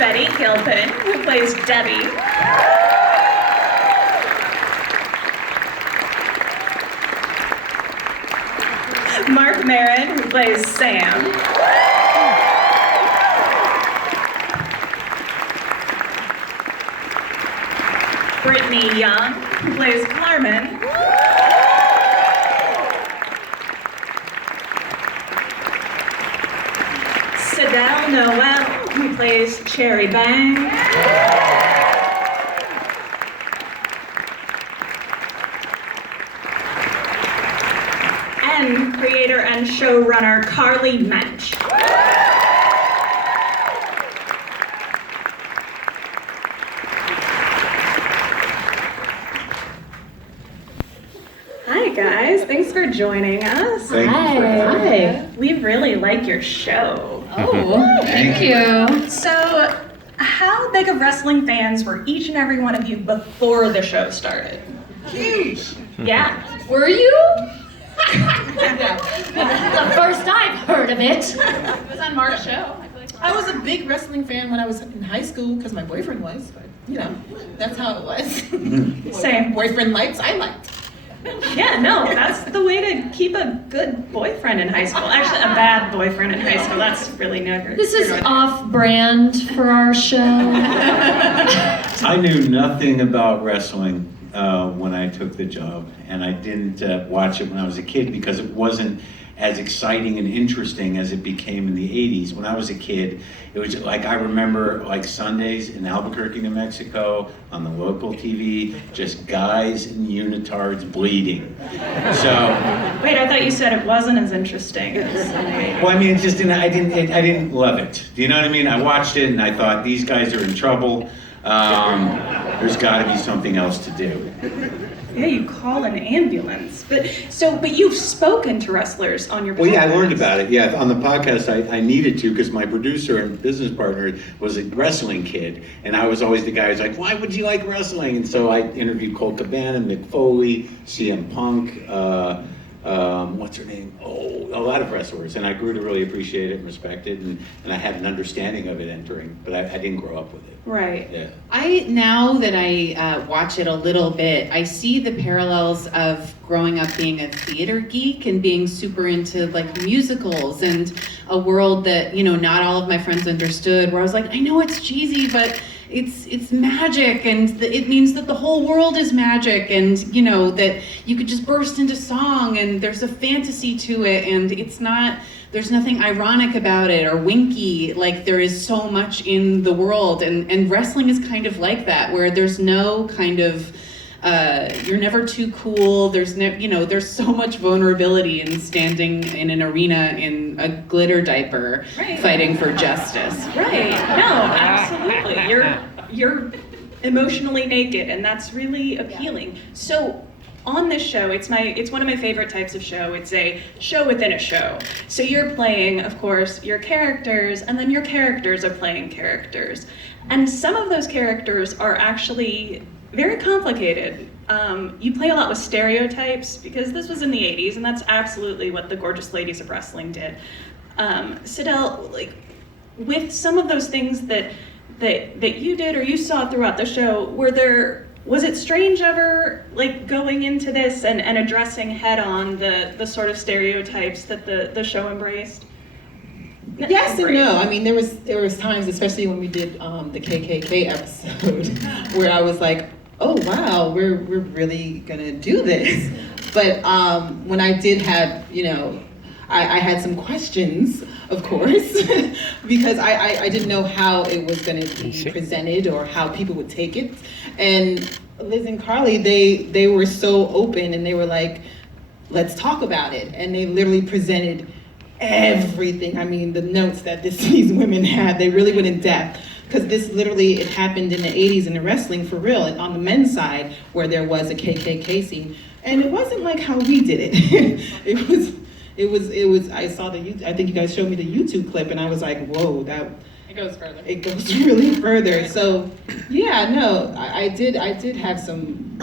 Betty Gilpin, who plays Debbie. Mark Maron, who plays Sam. Brittany Young, who plays Carmen. Sidel Noel, who plays Cherry Bang. And creator and showrunner Carly Mensch. Hi guys, thanks for joining us. Hi. We really like your show. Oh, thank you. So, how big of wrestling fans were each and every one of you before the show started? Huge. Yeah. Were you? The first I've heard of it. It was on Mark's show. I was a big wrestling fan when I was in high school because my boyfriend was, but you know, that's how it was. Same. Boyfriend likes, I liked. Yeah, no, that's the way to keep a good boyfriend in high school. Actually, a bad boyfriend in high school, that's really never. This is off-brand for our show. I knew nothing about wrestling when I took the job, and I didn't watch it when I was a kid because it wasn't as exciting and interesting as it became in the 80s. When I was a kid, it was like, I remember like Sundays in Albuquerque, New Mexico, on the local TV, just guys in unitards bleeding. So. Wait, I thought you said it wasn't as interesting as. Well, I mean, it just didn't. I didn't love it. Do you know what I mean? I watched it and I thought these guys are in trouble. There's got to be something else to do. Yeah, you call an ambulance. But you've spoken to wrestlers on your podcast. Well, yeah, I learned about it. Yeah, on the podcast, I needed to because my producer and business partner was a wrestling kid, and I was always the guy who's like, "Why would you like wrestling?" And so I interviewed Colt Cabana, Mick Foley, CM Punk. What's her name? Oh, a lot of wrestlers, and I grew to really appreciate it and respect it, and I had an understanding of it entering, but I didn't grow up with it. Right. Yeah. Now that I watch it a little bit, I see the parallels of growing up being a theater geek and being super into like musicals and a world that, you know, not all of my friends understood, where I was like, I know it's cheesy, but it's magic, and it means that the whole world is magic, and you know that you could just burst into song, and there's a fantasy to it, and there's nothing ironic about it or winky. Like there is so much in the world, and wrestling is kind of like that, where there's no kind of you're never too cool. There's so much vulnerability in standing in an arena in a glitter diaper, right, fighting for justice. Right. No, absolutely. You're emotionally naked, and that's really appealing. So on this show, it's one of my favorite types of show. It's a show within a show. So you're playing, of course, your characters, and then your characters are playing characters. And some of those characters are actually very complicated. You play a lot with stereotypes because this was in the 80s, and that's absolutely what the Gorgeous Ladies of Wrestling did. Sidel, like, with some of those things that you did or you saw throughout the show, was it strange ever, like, going into this and addressing head on the sort of stereotypes that the show embraced? Yes and no. I mean, there was times, especially when we did the KKK episode, where I was like, oh wow, we're really gonna do this. But when I did have, you know, I had some questions, of course, because I didn't know how it was gonna be presented or how people would take it. And Liz and Carly, they were so open, and they were like, let's talk about it. And they literally presented everything. I mean, the notes that these women had, they really went in depth. Because this literally, it happened in the 80s in the wrestling for real, and on the men's side, where there was a KKK scene. And it wasn't like how we did it. It was, I saw I think you guys showed me the YouTube clip, and I was like, whoa, It goes further. It goes really further. So, yeah, no, I did have some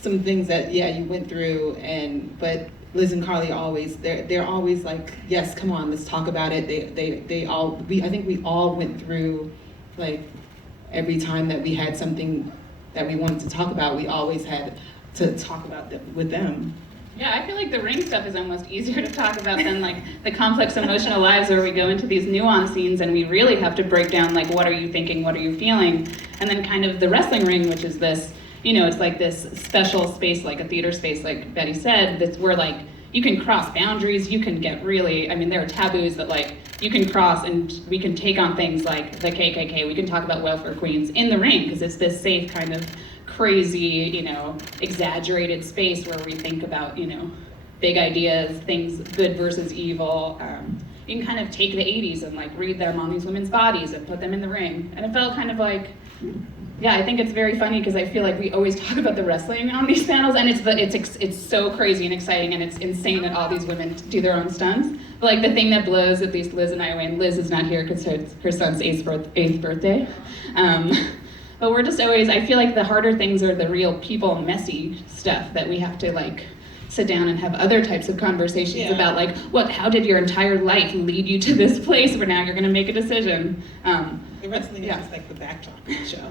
things that, yeah, you went through, but Liz and Carly always, they're always like, yes, come on, let's talk about it. I think we all went through like every time that we had something that we wanted to talk about, we always had to talk about it with them. Yeah, I feel like the ring stuff is almost easier to talk about than like the complex emotional lives where we go into these nuance scenes and we really have to break down like what are you thinking, what are you feeling, and then kind of the wrestling ring, which is this, you know, it's like this special space, like a theater space, like Betty said, that's where like you can cross boundaries, you can get really, I mean, there are taboos that like you can cross and we can take on things like the KKK, we can talk about welfare queens in the ring because it's this safe kind of crazy, you know, exaggerated space where we think about, you know, big ideas, things good versus evil. You can kind of take the 80s and like read them on these women's bodies and put them in the ring. And it felt kind of like, yeah, I think it's very funny because I feel like we always talk about the wrestling on these panels, and it's so crazy and exciting, and it's insane that all these women do their own stunts. But like the thing that blows, at least Liz and I, and Liz is not here because her son's eighth birthday. But we're just always, I feel like the harder things are the real people, messy stuff that we have to like sit down and have other types of conversations about like, how did your entire life lead you to this place where now you're gonna make a decision? The wrestling is just like the backdrop of the show.